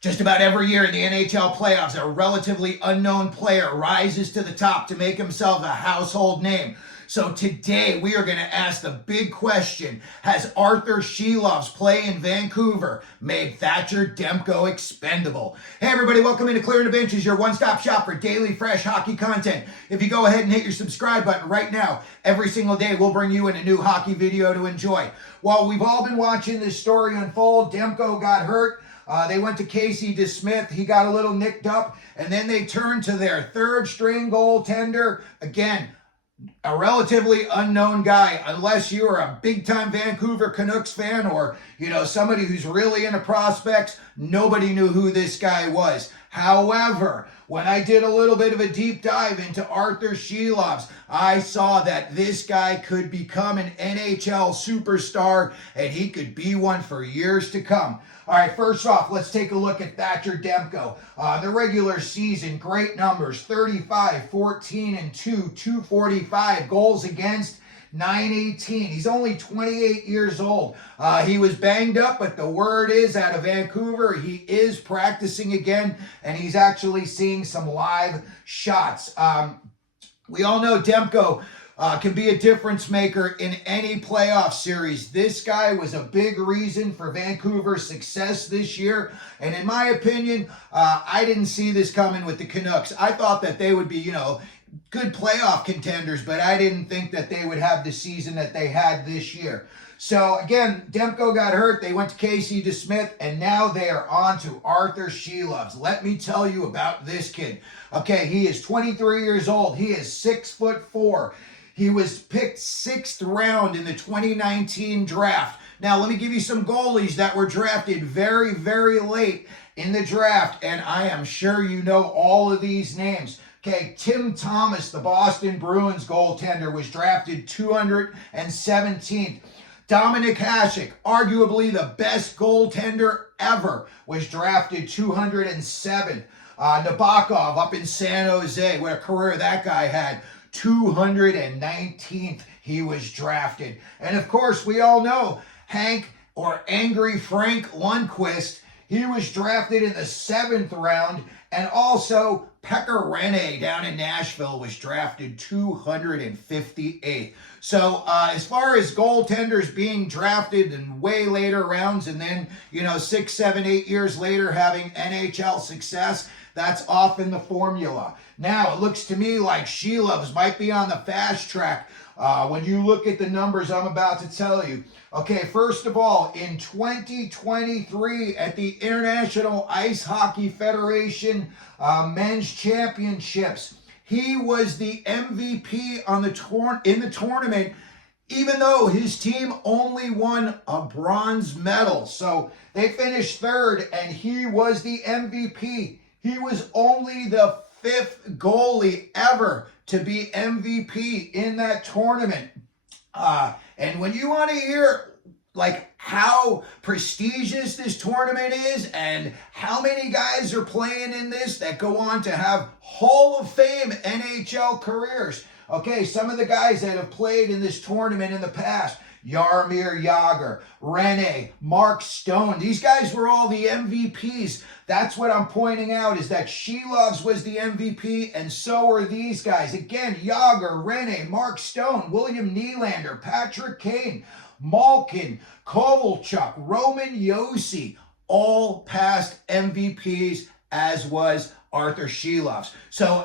Just about every year in the NHL playoffs, a relatively unknown player rises to the top to make himself a household name. So today we are going to ask the big question: has Arturs Silovs play in Vancouver made Thatcher Demko expendable? Hey everybody, welcome into Clearing the Benches, your one-stop shop for daily fresh hockey content. If you go ahead and hit your subscribe button right now, every single day we'll bring you in a new hockey video to enjoy. While we've all been watching this story unfold, Demko got hurt. They went to Casey DeSmith. He got a little nicked up, and then they turned to their third-string goaltender. Again, a relatively unknown guy, unless you are a big-time Vancouver Canucks fan or, somebody who's really into prospects. Nobody knew who this guy was. However, when I did a little bit of a deep dive into Arturs Silovs, I saw that this guy could become an NHL superstar, and he could be one for years to come. All right, first off, let's take a look at Thatcher Demko. The regular season, great numbers: 35, 14, and 2, 245 goals against, 918. He's only 28 years old. He was banged up, but the word is out of Vancouver, he is practicing again, and he's actually seeing some live shots. We all know Demko can be a difference maker in any playoff series. This guy was a big reason for Vancouver's success this year. And in my opinion, I didn't see this coming with the Canucks. I thought that they would be, good playoff contenders, but I didn't think that they would have the season that they had this year. So again, Demko got hurt. They went to Casey DeSmith, and now they are on to Arturs Silovs. Let me tell you about this kid. Okay, he is 23 years old. He is 6'4". He was picked 6th round in the 2019 draft. Now, let me give you some goalies that were drafted very, very late in the draft, and I am sure you know all of these names. Okay, Tim Thomas, the Boston Bruins goaltender, was drafted 217th. Dominic Hasek, arguably the best goaltender ever, was drafted 207th. Nabokov up in San Jose, what a career that guy had. 219th he was drafted. And of course, we all know Hank, or Angry Frank Lundqvist. He was drafted in the 7th round. And also Pekka Renne down in Nashville was drafted 258th. So as far as goaltenders being drafted in way later rounds and then, 6, 7, 8 years later having NHL success, that's often the formula. Now, it looks to me like Silovs might be on the fast track when you look at the numbers I'm about to tell you. Okay, first of all, in 2023 at the International Ice Hockey Federation Men's Championships, he was the MVP in the tournament, even though his team only won a bronze medal. So they finished 3rd, and he was the MVP. He was only the 5th goalie ever to be MVP in that tournament. And when you want to hear how prestigious this tournament is and how many guys are playing in this that go on to have Hall of Fame NHL careers. Okay, some of the guys that have played in this tournament in the past: Jaromir Jagr, Renne, Mark Stone. These guys were all the MVPs. That's what I'm pointing out, is that Silovs was the MVP, and so are these guys. Again, Jagr, Renne, Mark Stone, William Nylander, Patrick Kane, Malkin, Kovalchuk, Roman Josi, all past MVPs, as was Arturs Silovs. So,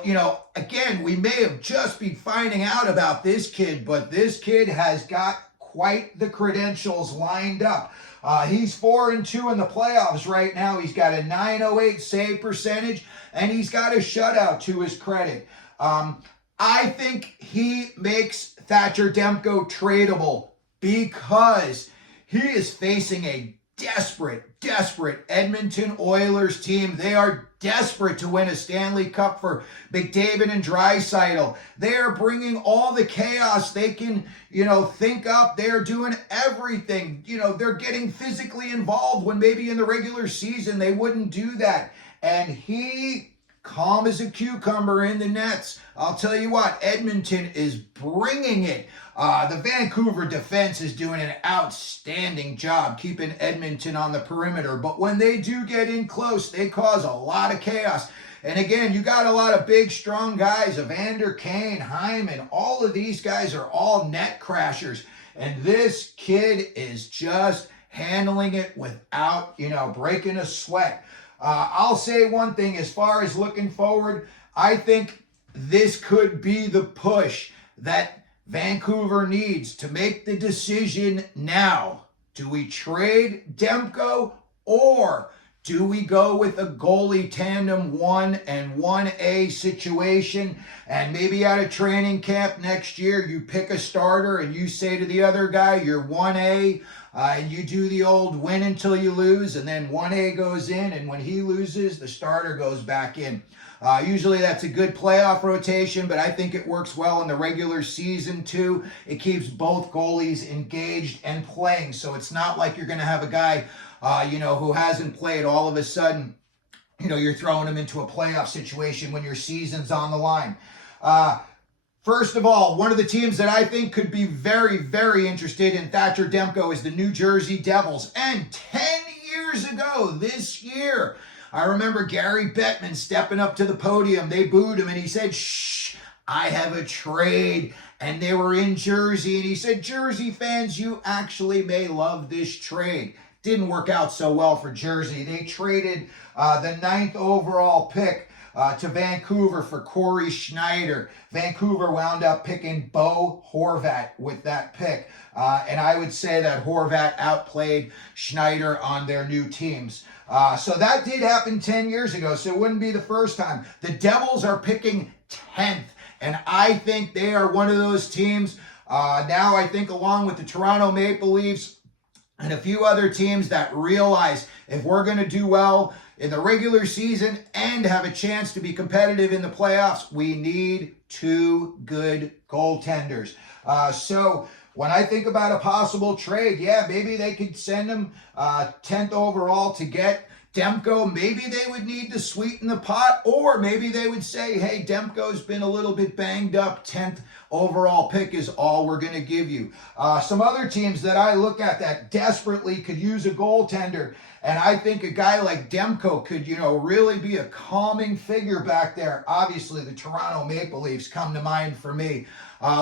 again, we may have just been finding out about this kid, but this kid has got quite the credentials lined up. He's 4-2 in the playoffs right now. He's got a .908 save percentage, and he's got a shutout to his credit. I think he makes Thatcher Demko tradable because he is facing a desperate Edmonton Oilers team. They are desperate to win a Stanley Cup for McDavid and Draisaitl. They are bringing all the chaos they can, think up. They're doing everything. They're getting physically involved when maybe in the regular season they wouldn't do that. And he calm as a cucumber in the nets. I'll tell you what, Edmonton is bringing it. The Vancouver defense is doing an outstanding job keeping Edmonton on the perimeter. But when they do get in close, they cause a lot of chaos. And again, you got a lot of big, strong guys. Evander Kane, Hyman, all of these guys are all net crashers. And this kid is just handling it without, breaking a sweat. I'll say one thing as far as looking forward. I think this could be the push that Vancouver needs to make the decision now. Do we trade Demko, or do we go with a goalie tandem 1 and 1A situation, and maybe at a training camp next year you pick a starter and you say to the other guy you're 1A, and you do the old win until you lose, and then 1A goes in, and when he loses the starter goes back in. Usually that's a good playoff rotation, but I think it works well in the regular season too. It keeps both goalies engaged and playing, so it's not like you're going to have a guy who hasn't played, all of a sudden, you're throwing him into a playoff situation when your season's on the line. First of all, one of the teams that I think could be very, very interested in Thatcher Demko is the New Jersey Devils. And 10 years ago, this year, I remember Gary Bettman stepping up to the podium. They booed him and he said, "Shh, I have a trade." And they were in Jersey, and he said, "Jersey fans, you actually may love this trade." Didn't work out so well for Jersey. They traded the 9th overall pick to Vancouver for Corey Schneider. Vancouver wound up picking Bo Horvat with that pick. And I would say that Horvat outplayed Schneider on their new teams. So that did happen 10 years ago, so it wouldn't be the first time. The Devils are picking 10th, and I think they are one of those teams, now I think along with the Toronto Maple Leafs and a few other teams, that realize if we're going to do well in the regular season and have a chance to be competitive in the playoffs, we need 2 good goaltenders. So when I think about a possible trade, yeah, maybe they could send him 10th overall to get Demko. Maybe they would need to sweeten the pot, or maybe they would say, hey, Demko's been a little bit banged up. 10th overall pick is all we're going to give you. Some other teams that I look at that desperately could use a goaltender, and I think a guy like Demko could, really be a calming figure back there. Obviously, the Toronto Maple Leafs come to mind for me.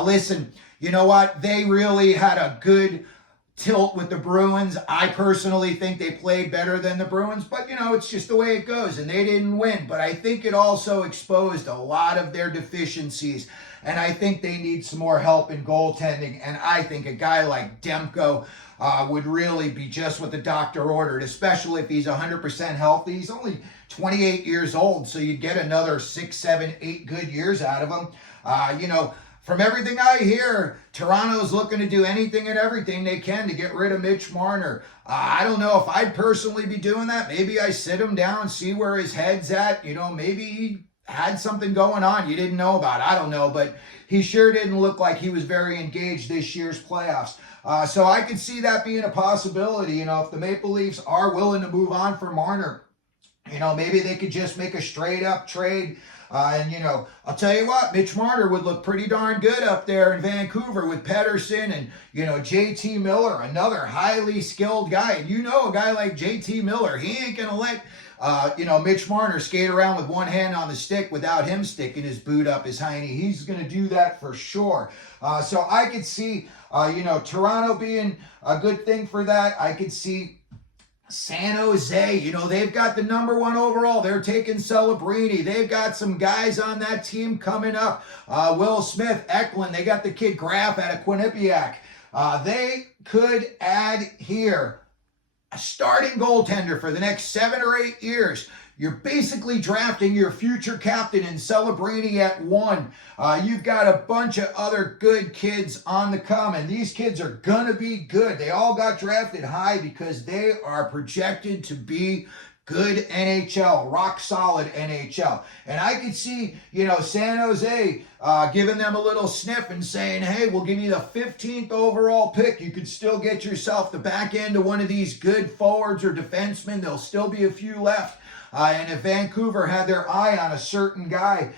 Listen, you know what? They really had a good tilt with the Bruins. I personally think they played better than the Bruins, but it's just the way it goes, and they didn't win. But I think it also exposed a lot of their deficiencies, and I think they need some more help in goaltending, and I think a guy like Demko would really be just what the doctor ordered, especially if he's 100% healthy. He's only 28 years old, so you'd get another 6, 7, 8 good years out of him. From everything I hear, Toronto's looking to do anything and everything they can to get rid of Mitch Marner. I don't know if I'd personally be doing that. Maybe I sit him down, see where his head's at. Maybe he had something going on you didn't know about. I don't know, but he sure didn't look like he was very engaged this year's playoffs. So I could see that being a possibility. If the Maple Leafs are willing to move on for Marner, maybe they could just make a straight up trade. I'll tell you what, Mitch Marner would look pretty darn good up there in Vancouver with Pettersson and, JT Miller, another highly skilled guy. And a guy like JT Miller, he ain't going to let, Mitch Marner skate around with one hand on the stick without him sticking his boot up his hiney. He's going to do that for sure. So I could see, Toronto being a good thing for that. I could see San Jose, they've got the number 1 overall. They're taking Celebrini. They've got some guys on that team coming up. Will Smith, Eklund. They got the kid Graf out of Quinnipiac. They could add here a starting goaltender for the next 7 or 8 years. You're basically drafting your future captain in Celebrini at 1. You've got a bunch of other good kids on the come, and these kids are going to be good. They all got drafted high because they are projected to be good NHL, rock solid NHL. And I could see, San Jose giving them a little sniff and saying, hey, we'll give you the 15th overall pick. You could still get yourself the back end of one of these good forwards or defensemen. There'll still be a few left. And if Vancouver had their eye on a certain guy,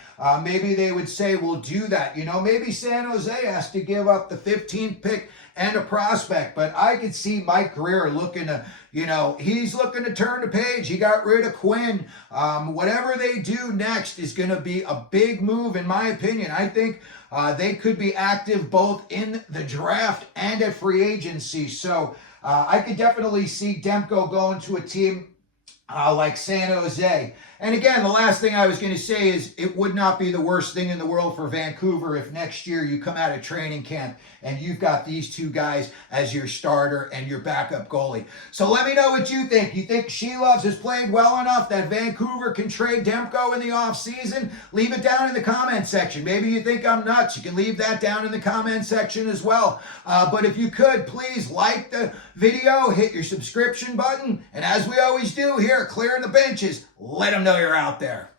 maybe they would say, we'll do that. You know, maybe San Jose has to give up the 15th pick and a prospect, but I could see Mike Greer looking to, you know, he's looking to turn the page. He got rid of Quinn. Whatever they do next is going to be a big move, in my opinion. I think they could be active both in the draft and at free agency. So I could definitely see Demko going to a team like San Jose. And again, the last thing I was going to say is it would not be the worst thing in the world for Vancouver if next year you come out of training camp and you've got these two guys as your starter and your backup goalie. So let me know what you think. You think Silovs has played well enough that Vancouver can trade Demko in the offseason? Leave it down in the comment section. Maybe you think I'm nuts. You can leave that down in the comment section as well. But if you could, please like the video, hit your subscription button, and as we always do here at Clearing the Benches, let them know you're out there.